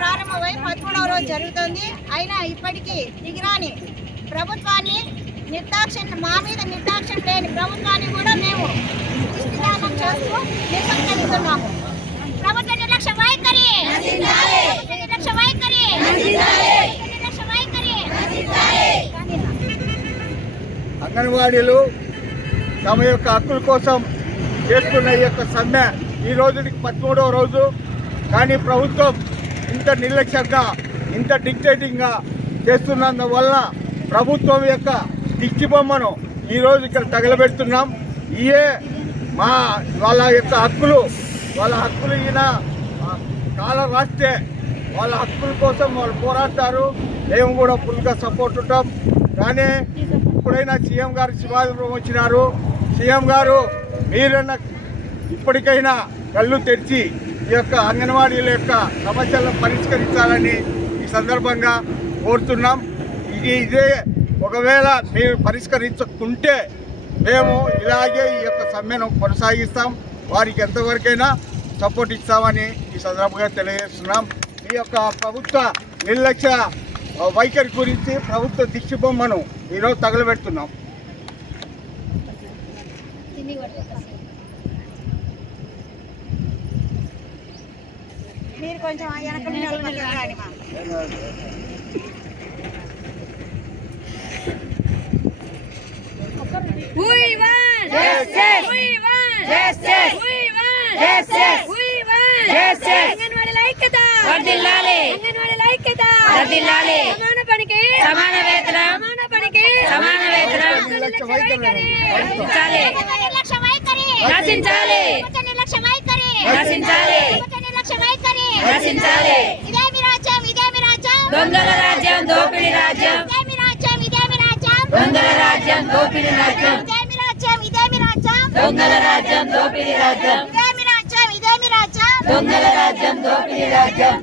ప్రారంభమై 13వ రోజు జరుగుతుంది. అయినా ఇప్పటికీ దిగిరాని ప్రభుత్వాన్ని మా మీద నిర్దాక్ష్యం లేని ప్రభుత్వాన్ని కూడా మేము దిష్టిదానం చేస్తూ నిరసనలుస్తున్నాము. ప్రభుత్వ నిర్లక్ష్య వైఖరి, నిర్లక్ష్య వైఖరి, నిర్లక్ష్య వైఖరి. అంగన్వాడీలు తమ యొక్క హక్కుల కోసం చేస్తున్న ఈ యొక్క సమ్మె ఈ రోజుకి 13వ రోజు. కానీ ప్రభుత్వం ఇంత నిర్లక్ష్యంగా ఇంత డిక్టేటింగ్గా చేస్తున్నందువల్ల ప్రభుత్వం యొక్క దిష్టి బొమ్మను ఈరోజు ఇక్కడ తగలబెడుతున్నాం. ఇయే వాళ్ళ యొక్క హక్కులు ఈయన కాల రాస్తే వాళ్ళ హక్కుల కోసం వాళ్ళు పోరాడతారు. మేము కూడా ఫుల్గా సపోర్ట్ ఉంటాం. కానీ ఇప్పుడైనా సీఎం గారు శివాజీపురం వచ్చినారు. సీఎం గారు మీరన్న ఇప్పటికైనా కళ్ళు తెరిచి ఈ యొక్క అంగన్వాడీల యొక్క సమస్యలను పరిష్కరించాలని ఈ సందర్భంగా కోరుతున్నాం. ఇదే ఒకవేళ మీరు పరిష్కరించకుంటే మేము ఇలాగే ఈ యొక్క సమ్మెను కొనసాగిస్తాం. వారికి ఎంతవరకైనా సపోర్ట్ ఇస్తామని ఈ సందర్భంగా తెలియజేస్తున్నాం. ఈ యొక్క ప్రభుత్వ నిర్లక్ష్య వైఖరి గురించి ప్రభుత్వ దిష్టి బొమ్మను ఈరోజు తగలబెడుతున్నాం. మీరు కొంచెం సమాన వేతనం దొంగల రాజ్యం దోపిడీ రాజ్యం, దొంగల రాజ్యం దోపిడీ రాజ్యం, దొంగల రాజ్యం దోపిడీ రాజ్యం, దొంగల రాజ్యం దోపిడీ రాజ్యం.